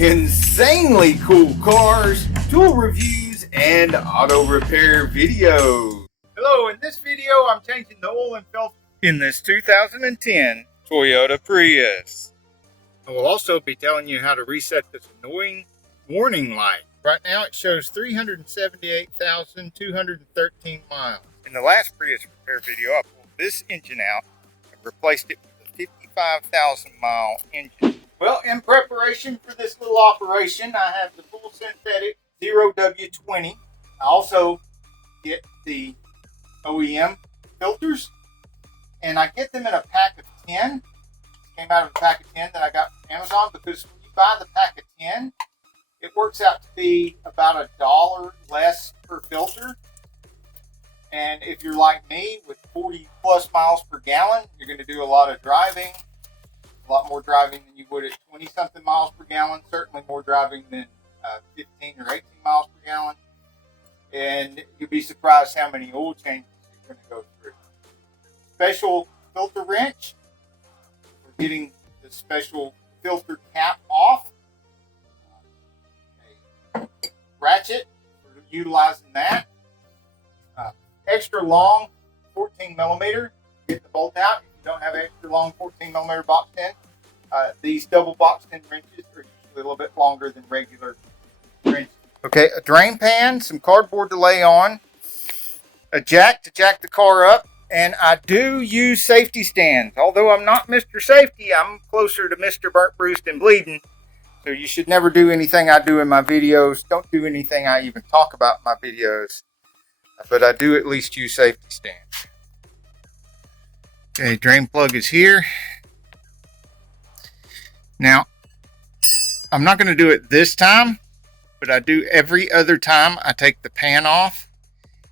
insanely cool cars, tool reviews, and auto repair videos. Hello, in this video I'm changing the oil and filter in this 2010 Toyota Prius. I will also be telling you how to reset this annoying warning light. Right now it shows 378,213 miles. In the last Prius repair video I pulled this engine out and replaced it with a 55,000 mile engine. Well, in preparation for this little operation, I have the full synthetic 0W20. I also get the OEM filters, and I get them in a pack of 10. Came out of a pack of 10 that I got from Amazon, because when you buy the pack of 10, it works out to be about $1 less per filter. And if you're like me with 40 plus miles per gallon, you're going to do a lot of driving. A lot more driving than you would at 20 something miles per gallon, certainly more driving than 15 or 18 miles per gallon, and you'll be surprised how many oil changes you're going to go through. Special filter wrench for getting the special filter cap off, a ratchet for utilizing that, extra long 14 millimeter, get the bolt out. If you don't have an extra long 14 millimeter box in, these double boxed in wrenches are usually a little bit longer than regular wrenches. Okay, a drain pan, some cardboard to lay on, a jack to jack the car up, and I do use safety stands. Although I'm not Mr. Safety, I'm closer to Mr. Burnt, Bruised, and Bleeding. So you should never do anything I do in my videos. Don't do anything I even talk about in my videos. But I do at least use safety stands. Okay, drain plug is here. Now, I'm not going to do it this time, but I do every other time I take the pan off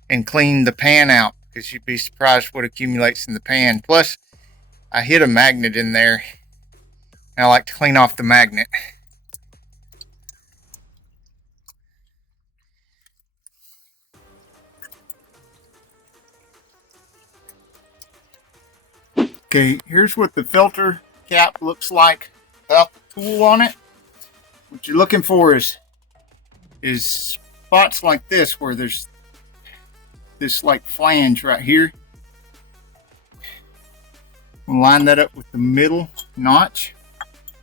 and clean the pan out, because you'd be surprised what accumulates in the pan. Plus, I hit a magnet in there, and I like to clean off the magnet. Okay, here's what the filter cap looks like without the tool on it. What you're looking for is spots like this, where there's this like flange right here. We'll line that up with the middle notch.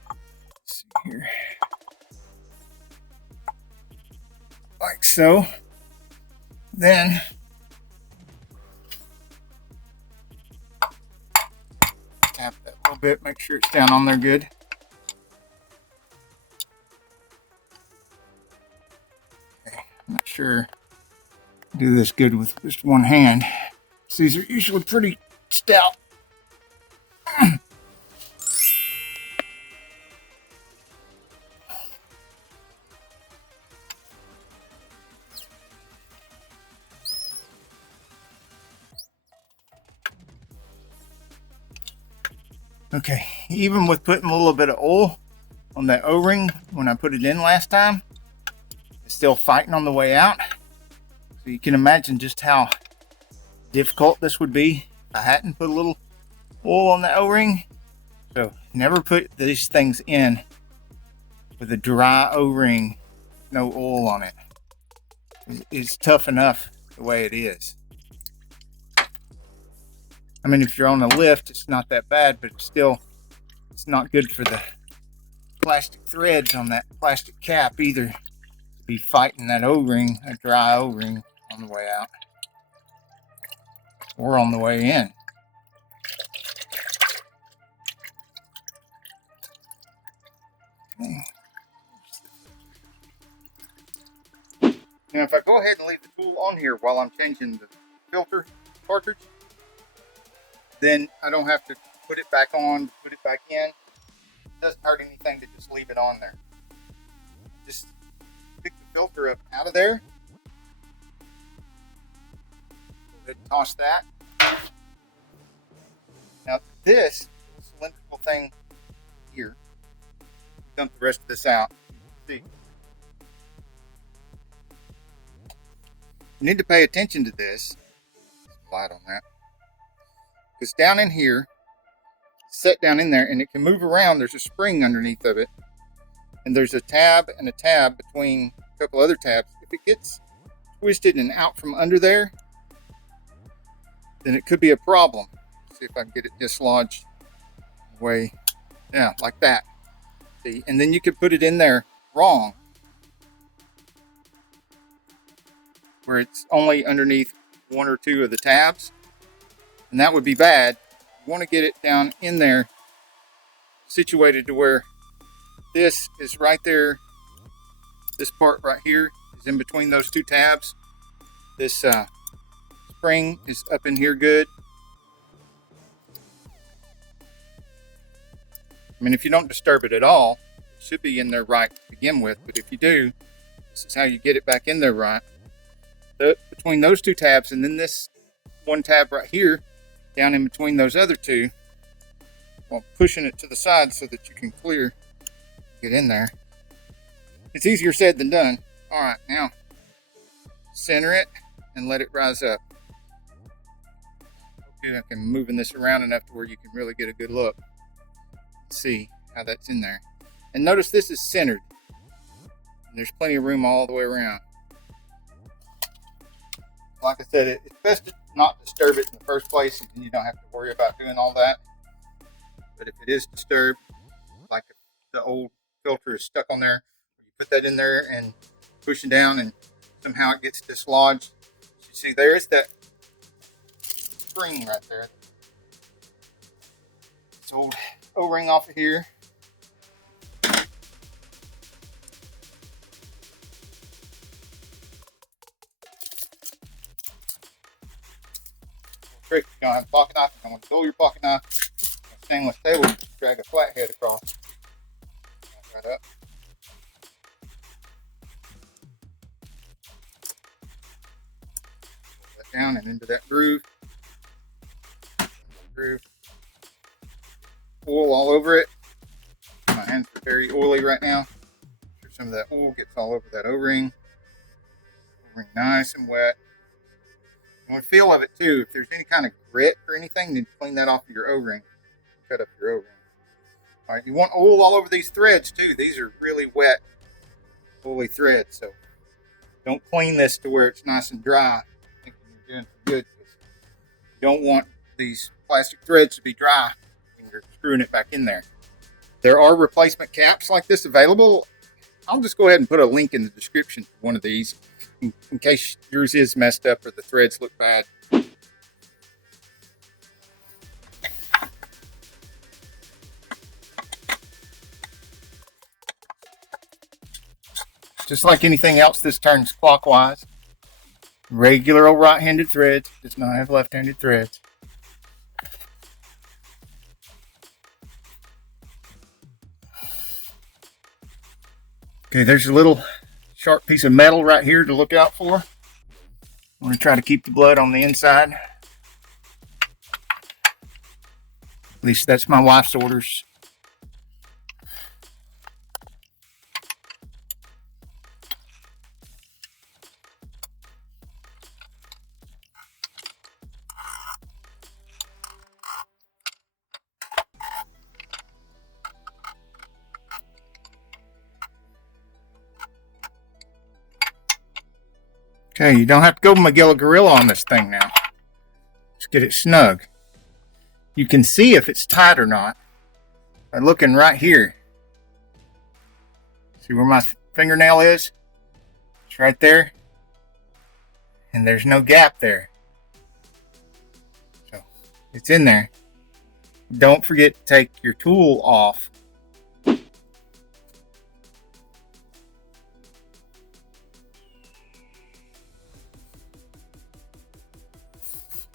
Let's see here. Like so. Then tap that a little bit, make sure it's down on there good. Okay, I'm not sure I do this good with just one hand. So these are usually pretty stout. Okay, even with putting a little bit of oil on that O-ring when I put it in last time, it's still fighting on the way out. So you can imagine just how difficult this would be if I hadn't put a little oil on the O-ring. So never put these things in with a dry O-ring, no oil on it. It's tough enough the way it is. I mean, if you're on a lift, it's not that bad, but it's not good for the plastic threads on that plastic cap either, to be fighting that O-ring, a dry O-ring, on the way out or on the way in. Okay. Now, if I go ahead and leave the tool on here while I'm changing the filter cartridge, then I don't have to put it back on, put it back in. It doesn't hurt anything to just leave it on there. Just pick the filter up out of there. Go ahead and toss that. Now this cylindrical thing here, dump the rest of this out. See, you need to pay attention to this. Light on that. Because down in here, set down in there, and it can move around. There's a spring underneath of it, and there's a tab and a tab between a couple other tabs. If it gets twisted and out from under there, then it could be a problem. Let's see if I can get it dislodged away. Yeah, like that. See, and then you could put it in there wrong, where it's only underneath one or two of the tabs, and that would be bad. You want to get it down in there, situated to where this is right there. This part right here is in between those two tabs. This spring is up in here good. I mean, if you don't disturb it at all, it should be in there right to begin with. But if you do, this is how you get it back in there right. Between those two tabs, and then this one tab right here, down in between those other two, while pushing it to the side so that you can get in there. It's easier said than done. All right, now center it and let it rise up. Okay, I'm moving this around enough to where you can really get a good look. See how that's in there. And notice this is centered. And there's plenty of room all the way around. Like I said, it's best to not disturb it in the first place, and you don't have to worry about doing all that. But if it is disturbed, like if the old filter is stuck on there, you put that in there and pushing down, and somehow it gets dislodged. You see, there's that spring right there. This old O-ring off of here. Trick, you're gonna have a pocket knife. I'm gonna pull your pocket knife. A stainless table, drag a flathead across. Right up. Pull that down and into that groove. Oil all over it. My hands are very oily right now. Make sure some of that oil gets all over that O-ring. O-ring nice and wet. And the feel of it too. If there's any kind of grit or anything, then clean that off of your O-ring. Cut up your O-ring. All right, you want oil all over these threads too. These are really wet, oily threads. So don't clean this to where it's nice and dry. I think you're doing good. You don't want these plastic threads to be dry when you're screwing it back in there. There are replacement caps like this available. I'll just go ahead and put a link in the description for one of these in case yours is messed up or the threads look bad. Just like anything else, this turns clockwise. Regular old right-handed threads, does not have left-handed threads. Okay, there's a little sharp piece of metal right here to look out for. I'm going to try to keep the blood on the inside. At least that's my wife's orders. Okay, you don't have to go Magilla Gorilla on this thing now. Just get it snug. You can see if it's tight or not by looking right here. See where my fingernail is? It's right there. And there's no gap there. So it's in there. Don't forget to take your tool off.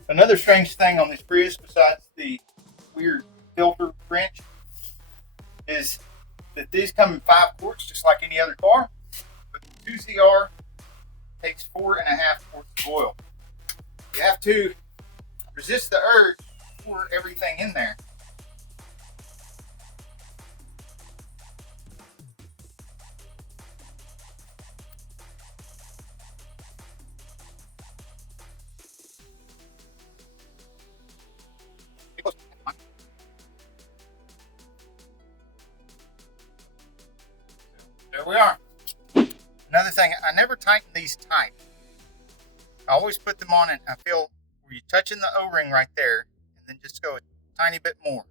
Another strange thing on this Prius, besides the weird filter wrench, is that these come in 5 quarts, just like any other car. But the 2ZR takes 4.5 quarts of oil. You have to resist the urge to pour everything in there. there we are. Another thing, I never tighten these tight. I always put them on and I feel where you're touching the O-ring right there, and then just go a tiny bit more.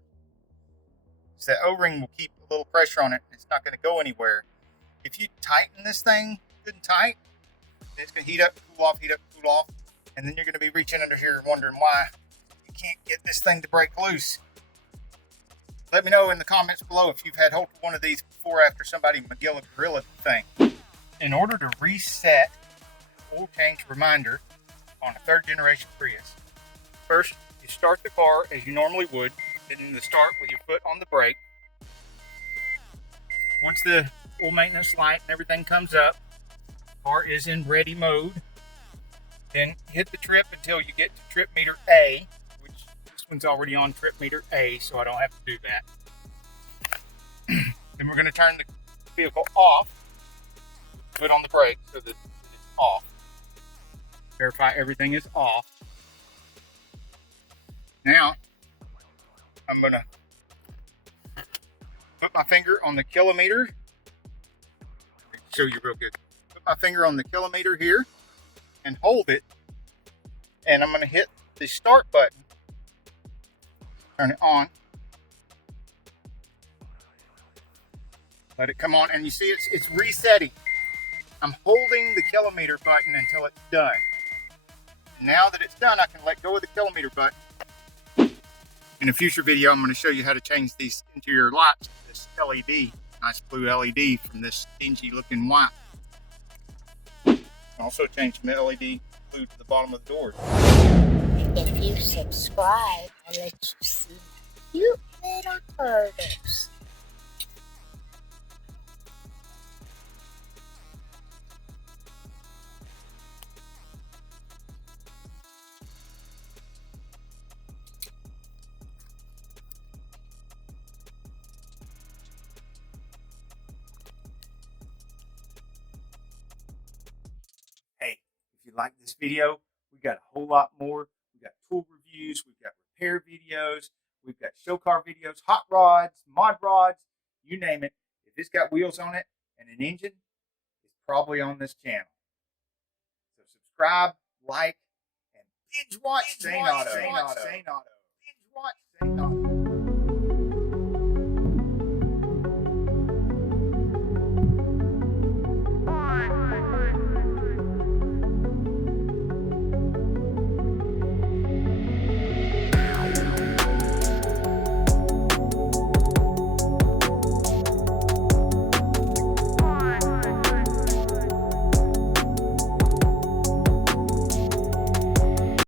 So that O-ring will keep a little pressure on it, and it's not going to go anywhere. If you tighten this thing good and tight, it's going to heat up, cool off, heat up, cool off, and then you're going to be reaching under here wondering why you can't get this thing to break loose. Let me know in the comments below if you've had hold of one of these before after somebody Magilla Gorilla thing. In order to reset oil change reminder on a 3rd generation Prius, first you start the car as you normally would, hitting the start with your foot on the brake. Once the oil maintenance light and everything comes up, car is in ready mode. Then hit the trip until you get to trip meter A, which this one's already on trip meter A, so I don't have to do that. Then we're going to turn the vehicle off, put on the brake so that it's off. Verify everything is off. Now, I'm going to put my finger on the kilometer. Show you real good. Put my finger on the kilometer here and hold it. And I'm going to hit the start button. Turn it on. Let it come on. And you see it's resetting. I'm holding the kilometer button until it's done. Now that it's done, I can let go of the kilometer button. In a future video, I'm going to show you how to change these interior lights. This LED, nice blue LED from this dingy looking white. Also change the LED blue to the bottom of the door. If you subscribe, I'll let you see cute little turtles. Hey, if you like this video, we got a whole lot more. We got tool reviews, we've got repair videos, we've got show car videos, hot rods, mod rods, you name it. If it's got wheels on it and an engine, it's probably on this channel. So subscribe, like, and binge watch Zane Auto. Binge watch Zane Auto.